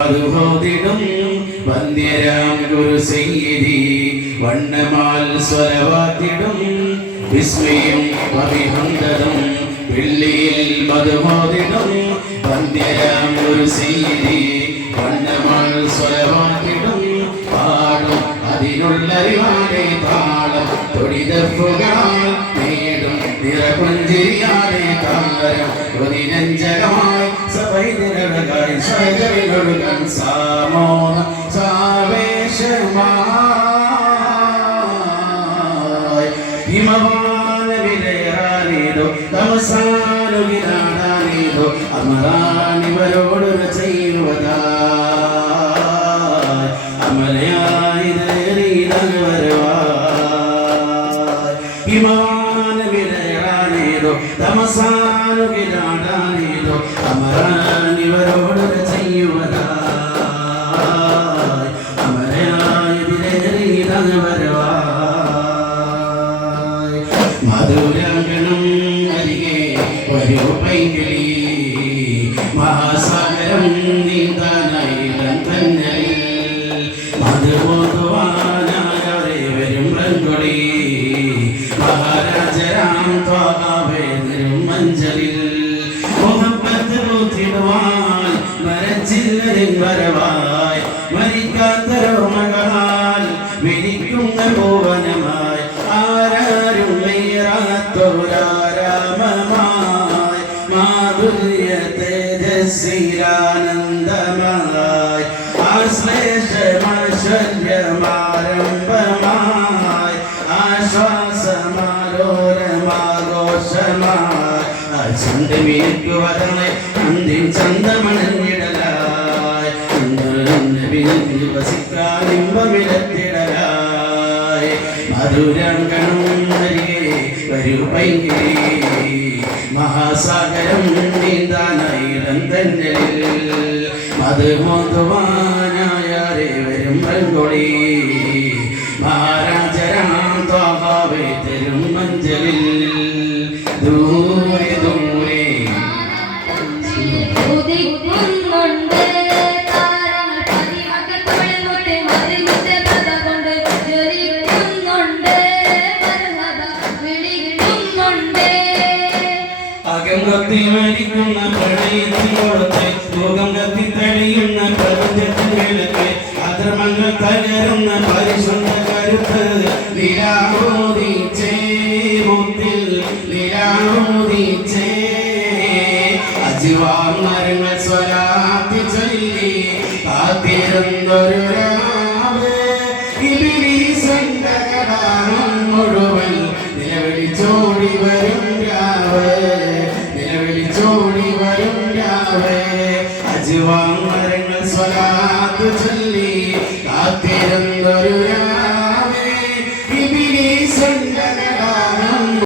അതുഹോദിടും വന്യരാം ഗുരു സയ്യിദി വണ്ണമാൽ സ്വരവാത്തിടും വിസ്മയും അഭിഹന്തതും വെള്ളിയിൽ മധുഹോദിടും വന്യരാം ഗുരു സയ്യിദി വണ്ണമാൽ സ്വരവാത്തിടും പാടും അതിനുള്ളറിവാടെ താളം തൊടിതപ്പുകളാൽ നേടും നിറപുഞ്ചിരിയാടെ താരം ഒതിനഞ്ചകമായി സഭൈതിരഴകായി സ്വൈതവിലൊഴുകൻ സാമോദം സാവേശമായി ഹിമവാനവിലയാനീതോ തമസാനുവിനാടാനീതോ അമരാനിവരോടൊരു ചെയ്യുവതായി അമലയായിതേറിയതവരവായി ഹിമവാനവിലയാനീതോ തമസാനുവിനാടാനീതോ അമരാനിവരോടൊരു ചെയ്യുവതായി അമലയായിതേറിയതവരവായി മധുരാങ്കണം അരികെ വരൂ പൈങ്കിളി മഹാസാഗരം നീന്താനായിരം തന്നലിൽ മധുബോധവാനായവരെ വരും റങ്കൊടി മഹാരാജരാം ത്വാകാവേരും മഞ്ചലിൽ മുഹബത്ത് പൂത്തിടുവാൻ മരച്ചില്ലതിൻ വരവായി മരിക്കാത്തരോമകളാൽ വിരിക്കുന്ന ഭുവനമായി ആരാരും ാരാമമായി മാധുര്യ തേജസ്സിലാനന്ദമായി ആശ്ലേഷമാശ്വര്യമാരംഭമായി ആശ്വാസമാലോരമാഘോഷമായി ചന്ദ്രമീക്കുവതങ്ങളെ അന്തിം ചന്തമണഞ്ഞിടലായി വസിക്കാനിമ്പമിടത്തിടലായി മധുരാങ്കണം അരികെ വരൂ പൈങ്കിളി മഹാസാഗരം നീന്താനായിരം തന്നലിൽ മധുമോതുവാനായാരെ വരും റങ്കൊടി മഹാരാജരാം ത്വാകാവേ തരും മഞ്ചലിൽ ദൂരെ ദൂരെ അകം കത്തി മരിക്കുന്ന പ്രണയത്തിനോടത്തെ മുഖം കത്തി തെളിയുന്ന പ്രപഞ്ചത്തിലേക്ക് അധർമ്മങ്ങൾ തകരുന്ന പരിശുദ്ധ കരുത്ത് നിരാമോദിച്ചേ മുത്തിൽ നിരാമോദിച്ചേ അജുവാമരങ്ങൾ സ്വലാത്തി ചൊല്ലി കാത്തിരുന്നൊരു രാവ് ഇബ്ലീസിന്റെ കടാഹം മുഴുവൻ നിലവിളിച്ചോടി വരും രാവ് നിലവിളിച്ചോടി വരും രാവ് അജുവാമരങ്ങൾ സ്വലാത്ത് ചൊല്ലി